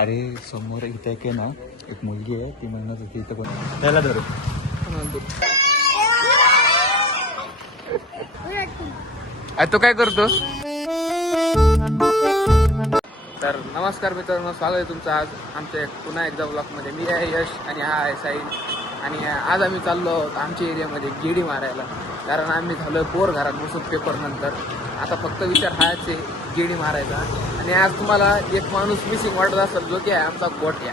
अरे समोर इथे एक आहे ना, एक मुलगी आहे, ती म्हणत होती इथं कोण त्याला धरू. तो काय करतो. तर नमस्कार मित्रांनो, स्वागत आहे तुमचं आज आमच्या पुन्हा एकदा ब्लॉगमध्ये. मी आहे यश आणि हा आहे साहिल. आणि आज आम्ही चाललो आहोत आमच्या एरियामध्ये गेडी मारायला, कारण आम्ही झालो बोर घरात बसून पेपर नंतर. आता फक्त विचार हाच आहे गेडी मारायचा. आणि आज तुम्हाला एक माणूस मिसिंग वाटत असेल, जो की आहे आमचा गोट्या.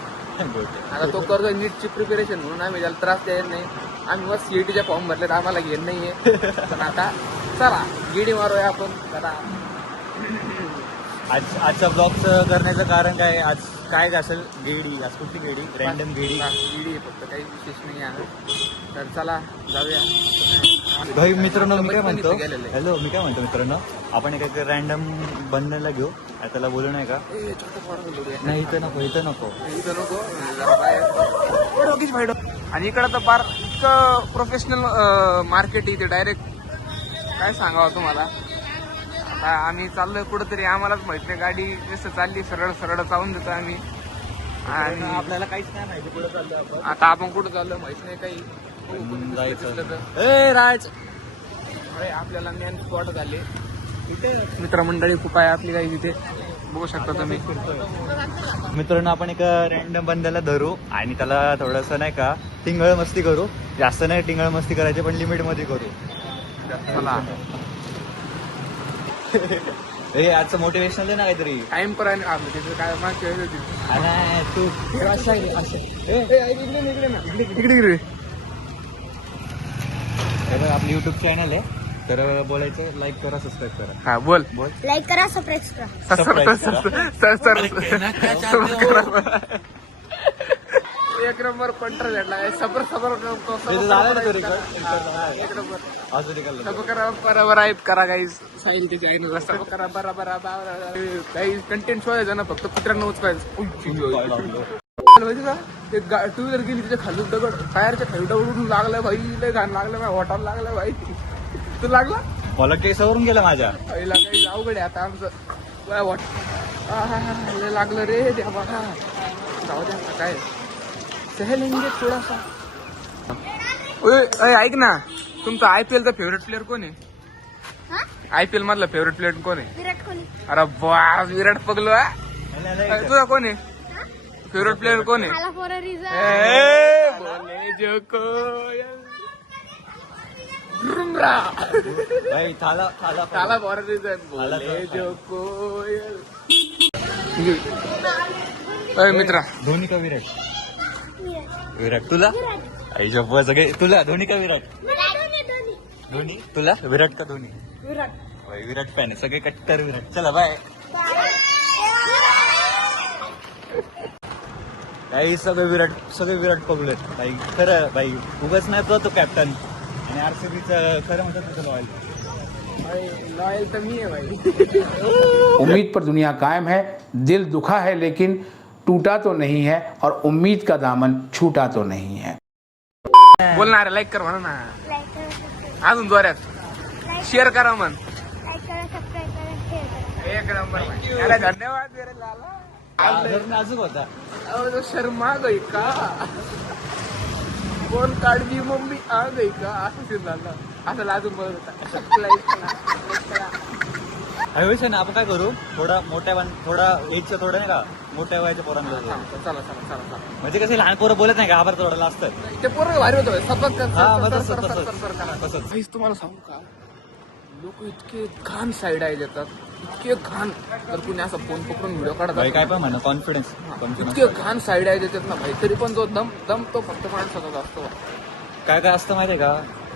आता तो करतो नीटची प्रिपरेशन, म्हणून आम्ही त्याला त्रास द्यायला नाही. आम्ही बस सीईटीच्या फॉर्म भरले तर आम्हाला घेणं नाहीये. पण आता चला गेडी मारूया आपण. आता आजच्या ब्लॉगचं करण्याचं कारण काय, आज काय असेल गेडी, आज कुठली गेडी, रॅन्डम गेडी फक्त काही विशेष नाही आहे. तर चला जाऊया. भाई मित्रांनो, मी काय म्हणतो, हॅलो, मी काय म्हणतो मित्रांनो, आपण एक रॅन्डम बनण्याला घेऊ. त्याला बोलू नाही का? नाही इथं नको, इथं नको, इथं नको. आणि इकडं तर फार इतकं प्रोफेशनल मार्केट इथे डायरेक्ट काय सांगावं तुम्हाला. आता आम्ही चाललोय कुठंतरी, आम्हालाच माहित नाही गाडी जसं चालली सरळ सरळ चालून देतो आम्ही. आणि आपल्याला काहीच नाही माहिती कुठं चाललं आपण. आता आपण कुठं चाललो माहित नाही काही. राज आपल्याला मेन स्पॉट झाले. मित्रमंडळी खूप आहे आपली काही तिथे, बघू शकता तुम्ही. मित्रांनो, आपण एक रॅन्डम बंद्याला धरू आणि त्याला थोडंसं नाही का टिंगळ मस्ती करू. जास्त नाही टिंगळ मस्ती करायची, पण लिमिट मध्ये करू. चला. हे आजचं मोटिवेशनल आहे ना काहीतरी. टाइम पर आहे काय मागच्या तू इकडे आपलं युट्यूब चॅनल आहे, तर बोलायचं लाईक करा, सबस्क्राईब करा. हा बोल. लाईक करा, सबस्क्राईब करा. एक नंबर पंटर भेटला. एक नंबर बरोबर आहे करा काही साईल त्याच्या आईनं सब करा बरोबर. काही कंटेंट शोधायचं ना, फक्त कुत्र्यांना उचकायचं. टू व्हीलर गेली त्याच्या खाली दगड, टायरच्या खाली दगड उडून लागलं भाई. लय घाण लागलं, हॉटाला लागलं भाई. तू लागला मला केसावरून गेला माझ्या. पहिला काही अवघड आहे आता आमचं. लय लागलं रे द्या बघा. जाऊ द्या काय सहलेंगे थोडासा. ऐक ना, तुमचा IPL चा फेवरेट प्लेअर कोण आहे? IPL मधला फेवरेट प्लेअर कोण आहे? विराट कोहली. अरे वा, विराट पगलो. तुझा कोण आहे फेवरेट प्लेअर? कोण आहे? मला फॉर अ रिझन. बोले जो कोयल थाला फॉर अ रिझन बोले जो कोयल. मित्रा, धोनी का विराट? विराट तुला आई जब्बा सगळे. तुला धोनी का विराट? धोनी. तुला विराट का धोनी? विराट. विराट फॅन आहे सगळे, कट्टर विराट. चला बाय. काही सगळे विराट पगलेत भाई. खरं भाई, उगाच नाही तो कॅप्टन. आणि RCBचं खरं म्हणतात तुझं लॉयल तर मी आहे भाई. उम्मीद पर दुनिया कायम है, दिल दुखा है लेकिन टूटा तो नहीं है, और उम्मीद का दामन छूटा तो नहीं है. बोलणार लाईक कर म्हणा ना, लाईक करा, सबस्क्राईब अजून जोरात शेअर करा म्हण. लाईक करा, सबस्क्राईब करा, शेअर करा. एक नंबर. अरे धन्यवाद रे लाला. नाजूक होता. तो शर्मा गई का, कोण काढली मम्मी आ गई का, असं सीन झालं. असं लाजून बोलत होता. हवेशन आपण काय करू, थोडा एजचं थोडं नाही का मोठ्या वयाच्या पोरांना. चला चला चला चला. म्हणजे कसं लहान पोरं बोलत नाही का, आभार थोडं असतं. ते पोरं भारी होतं. सपक तसंच. तुम्हाला सांगू का, लोक इतके घाण साईड आहे देतात, इतके घाण. जर कुणी असं फोन पकडून व्हिडिओ काढतात काय पण म्हणा, कॉन्फिडन्स इतके घाण साईड आहे देतात ना भाई. तरी पण तो दम तो फक्त माणसाचा असतो. काय असतं माहितीये का,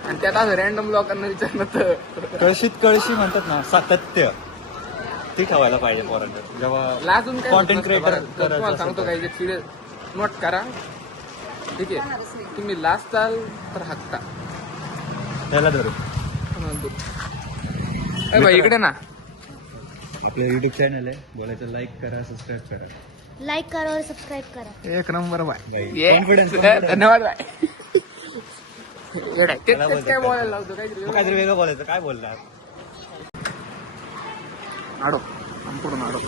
आणि त्यात असं रॅन्डम लोकांना विचारलं तर कळशी म्हणतात ना, सातत्य ती ठेवायला पाहिजे पोरांना जेव्हा लाजून काय कॉन्टेंट क्रिएटर. तुम्हाला सांगतो काही सिरियस नोट करा, ठीक आहे. तुम्ही लाजताल तर हक्का. त्याला धरू. भाई इकडे ना, आपलं युट्यूब चॅनल आहे, बोलायचं लाईक करा, सबस्क्राईब करा. लाईक करा और सबस्क्राईब करा. एक नंबर बाय. Confidence. धन्यवाद बाय. काय बोलायला लावतो काहीतरी वेगळं बोलायचं. काय बोलणार? आडो पुढून आडो.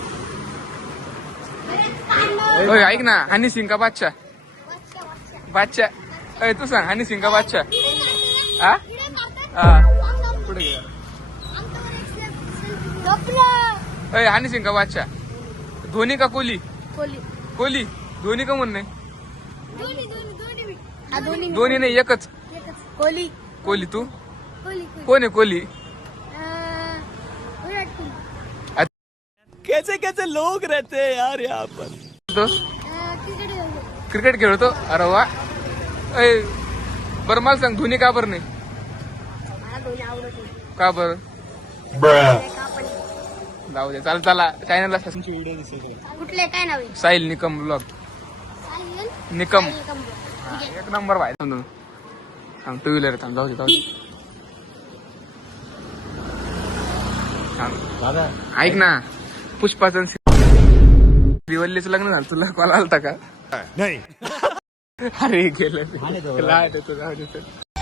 ओय ऐक ना, हनी सिंग का बादशाह? बादशाह. तू सांग, हनी सिंग का बादशाह? हा पुढे घे. हनी सिंग का बादशाह? धोनी का कोहली? कोहली. धोनी का म्हणणं नाही? दोन्ही नाही, एकच. कोहली. कोहली. तू कोहली. कोण आहे कोहली? विराट कोहली. कैसे कैसे लोग रहते हैं यार यहाँ पर. तो क्रिकेट क्रिकेट खेळतो. अरे वा. बरं मला सांग, धोनी का बरं नाही? मला धोनी आवडत नाही. का बरं? जाऊ दे. चला चॅनलला कुठले काय नाव आहे? साहिल निकम ब्लॉग. निकम. एक नंबर भाई. थांब, टू व्हीलर थांब. जाऊ दे. थांब. दादा ऐक ना, पुष्पाचं श्रीवल्लीचं लग्न झालं, तुला कॉल आलता का? नाही. अरे गेलं.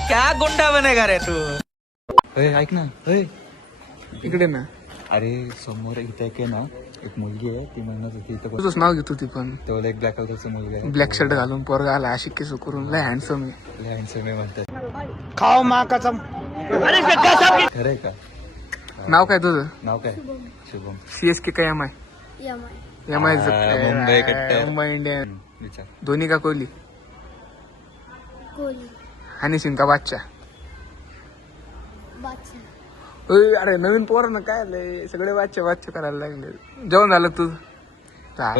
क्या गुंडा बनेगा रे तू. ऐक ना. इकडे ना. अरे समोर इथे एक आहे ना, एक मुलगी आहे, ती म्हणत होती इथं तुझंच नाव घेतो ती पण. तो एक ब्लॅक कलरचा मुलगा आहे. ब्लॅक शर्ट घालून पोरगा आला, अशी केस करून लय हँडसम आहे. लय handsome आहे म्हणतात. खाओ माँ कसम. खरंय का? नाव काय तुझं? नाव काय? शुभम. CSK का MI? MI मुंबई कट्टर. मुंबई इंडियन. विचार. धोनी का कोहली? कोहली. हनी सिंग का बादशाह? बादशाह. अरे नवीन पोरांना काय आलंय, सगळे बादशाह करायला लागले. जेवण झालं तुझं?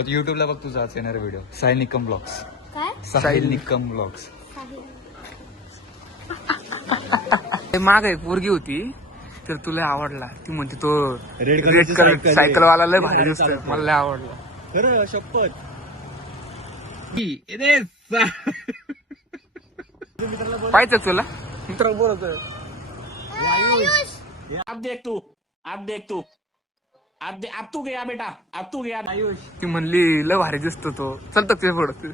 युट्यूबला बघ तुझा आज येणार व्हिडिओ. साहिल निकम ब्लॉग्स. काय? साहिल निकम ब्लॉग्स. माग एक पोरगी होती, तर तुला आवडला. ती म्हणते तो रेड रेड कलर सायकल वाला लय भारी दिसतोय, मला लय आवडला. खरं शपथ. पाहिजे तुला मित्र बोलतोय. अब देख तू अब तू गया बेटा, अब तू गया. ती म्हणली लय भारी दिसतो तो. चलतो ते पुढं.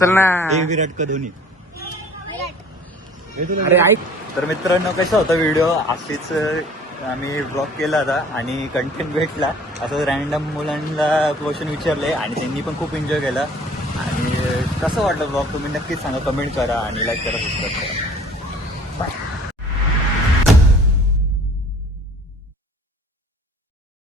चल ना. विराट का धोनी. अरे ऐक. तर मित्रांनो, कसा होता व्हिडिओ? अशीच आम्ही ब्लॉग केला होता आणि कंटेंट भेटला. असं रॅन्डम मुलांना क्वेश्चन विचारले आणि त्यांनी पण खूप एन्जॉय केला. आणि कसं वाटलं ब्लॉग तुम्ही नक्कीच सांगा, कमेंट करा आणि लाईक करा, सबस्क्राईब करा. बाय.